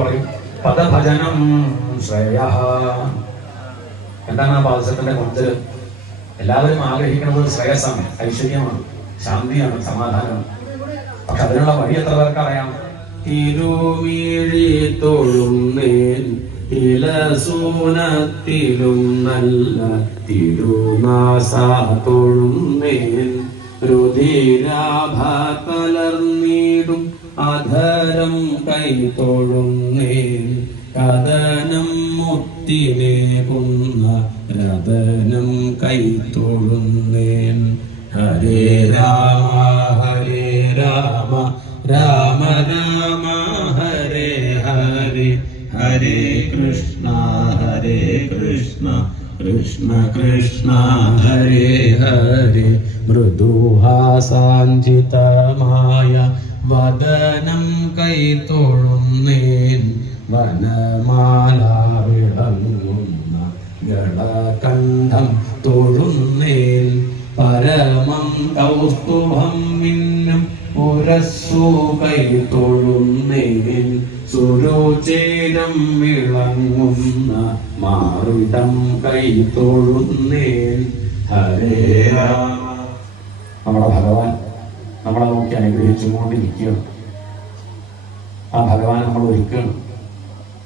പറയും. പദഭജനം ശ്രേയ. എന്താണ് ആ പാദസത്തിന്റെ കൊഞ്ചൽ എല്ലാവരും ആഗ്രഹിക്കുന്നത് ശ്രേയസ്സാണ്. ഐശ്വര്യമാണ് ശാന്തിയാണ് സമാധാനമാണ്. പക്ഷെ അതിനുള്ള വഴി എത്ര പേർക്ക് അറിയാം? തിരുമീഴി തൊഴുന്നേൻ ഇലസൂനത്തിലും നല്ല തിരുനാസ തൊഴുന്നേൻ രുധിരാഭ കലർന്നീടും അധരം കൈ തൊഴുന്നേൻ കഥനം മുത്തിനേകുന്ന രതനം കൈ തൊഴുന്നേൻ ഹരേ രാമ ഹരേ രാമ രാമ രാമ ഹരേ ഹരേ ഹരേ കൃഷ്ണ ഹരേ കൃഷ്ണ കൃഷ്ണ കൃഷ്ണ ഹരേ ഹരേ. മൃദുഹാസാഞ്ചിതമായ വദനം കൈ തൊഴുന്നേൻ വനമാല വിളങ്ങുന്ന ഗളകണ്ഠം തൊഴുന്നേൽ പരമം കൗസ്തുഭം മിന്നും ഉരസ്സു കൈ തൊഴുന്നേൻ സുരോചേരം വിളങ്ങുന്ന മാറിടം കൈ തൊഴുന്നേൻ ഹരേ. നമ്മുടെ ഭഗവാൻ നോക്കി അനുഗ്രഹിച്ചുകൊണ്ടിരിക്കുകയാണ്. ആ ഭഗവാൻ നമ്മൾ ഒരുക്കുകയാണ്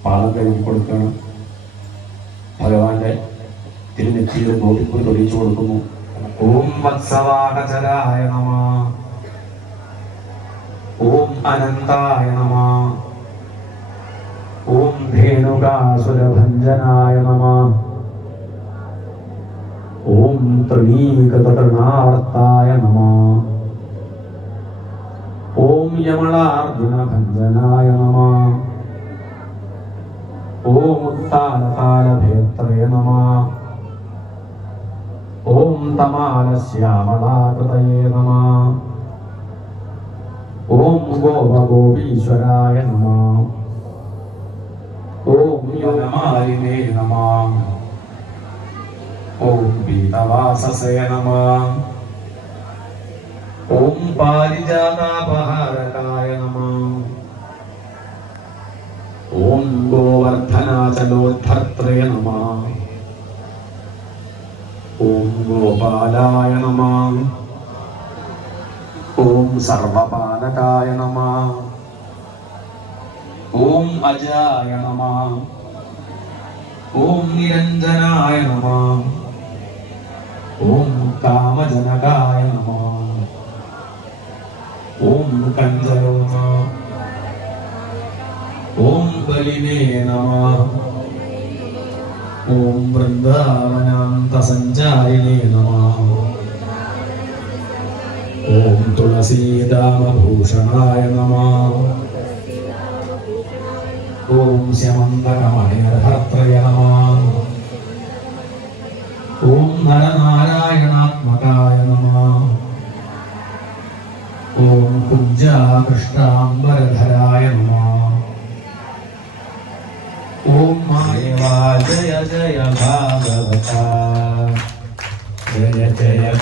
പാദം കഴുകി കൊടുക്കണം ഭഗവാന്റെ തിരുനെറ്റിയിൽ നോട്ടിക്കുറി തൊഴിച്ചു കൊടുക്കുന്നു. ഓം വത്സവാഹചരായ നമ. ഓം അനന്തായ നമ. ഓം ധേനുകാസുരഭഞ്ജനായ നമ. ഓം തൃണീകൃതൃണാവർത്തായ നമ. ഓം യമളാർജുനഭഞ്ജനായ നമ. ഓം ഉത്താലതാലഭേത്രേ നമ. ഓം തമാലശ്യാമളാകൃതയേ നമ. ഓം ഗോപഗോപീശ്വരായ നമ. ഓം യോഗമാലിനേ നമ. ഓം പീതവാസസേ നമ. ഓം പാരിജാതാപഹാരകായ നമ. ഓം ഗോവർദ്ധനാചലോദ്ധർത്രയ നമ. ഓം ഗോപാലായ നമ. ഓം സർവപാലകായ നമ. ഓം അജായ നമ. ഓം നിരഞ്ജനായ നമ. ഓം കാമജനകായ നമ. ഓം കഞ്ചലോന ഓം ബലിനേ നമ. ഓം വൃന്ദാവനാന്തസഞ്ചാരിണേ നമ. ഓം തുളസീദാമഭൂഷണായ നമ. ഓം ശ്യമന്തകമണിയർഭർത്രയ جگوتا جی جی جی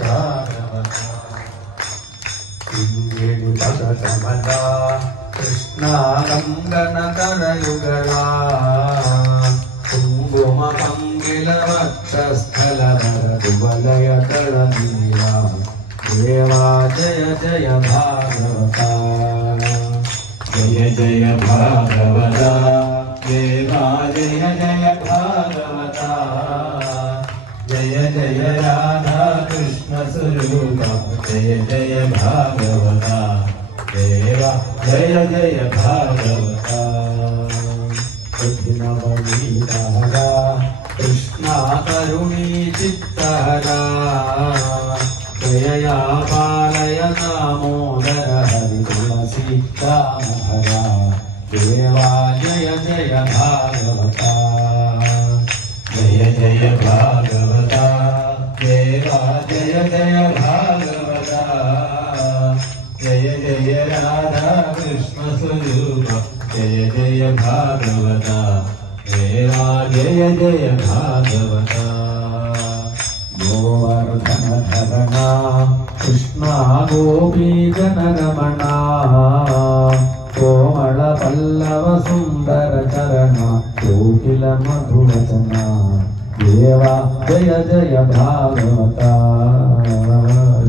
جی کشن کرتا جیوا جی جی جی جی را کشن سروگ جی جی జయ జయ భాగవత బుద్ధినవీరా కృష్ణ కరుణీ చిత్తరా జయయా పాలయ దామోదర హరి తులసి రామహరా దేవా జయ జయ భాగవత జయ జయ భాగవత దేవా జయ జయ జయ జయ రాధా కృష్ణ స్వరూప జయ జయ భాగవత దేవా జయ జయ భాగవత. గోవర్ధన ధరణ కృష్ణ గోపీజన రమణ కోమళ పల్లవ సుందర చరణ కోకిల మధువచన దేవా జయ జయ భాగవత.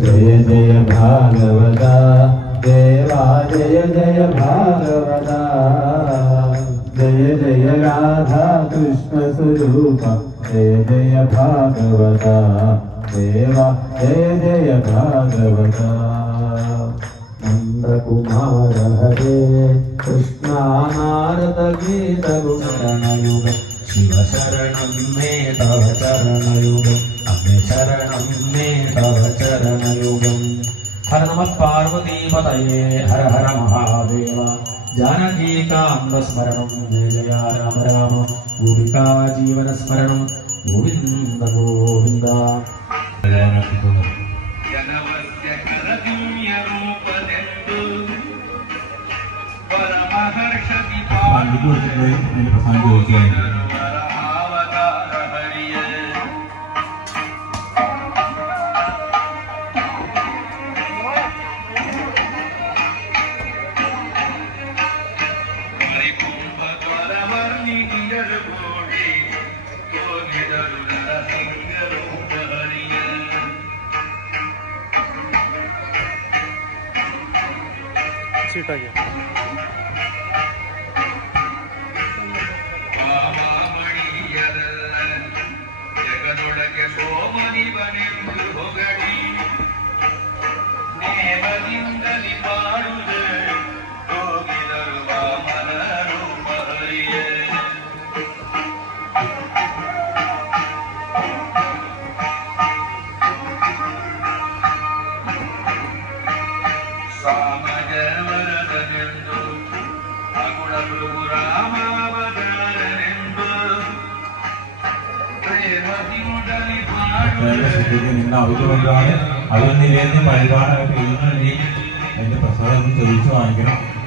జయ జయ భాగవత. جی جی را کشپ جی جی جی جی نند کشنا شروع میں ഹര നമ പാർവതീപതയേ ഹര ഹര മഹാദേവ. ജാനകീകാന്തസ്മരണം ജയ രാമ രാമ. ഗോപികാ ജീവനസ്മരണം ഗോവിന്ദ ഗോവിന്ദ. പ്രസാദ് ചോദിക്കുകയായിരുന്നു سیٹا کے سومنی അവരുകൊണ്ടാണ് അവരിൽ നിന്ന് വേണ്ടി എന്റെ പ്രസാദം ചോദിച്ചു വാങ്ങിക്കണം.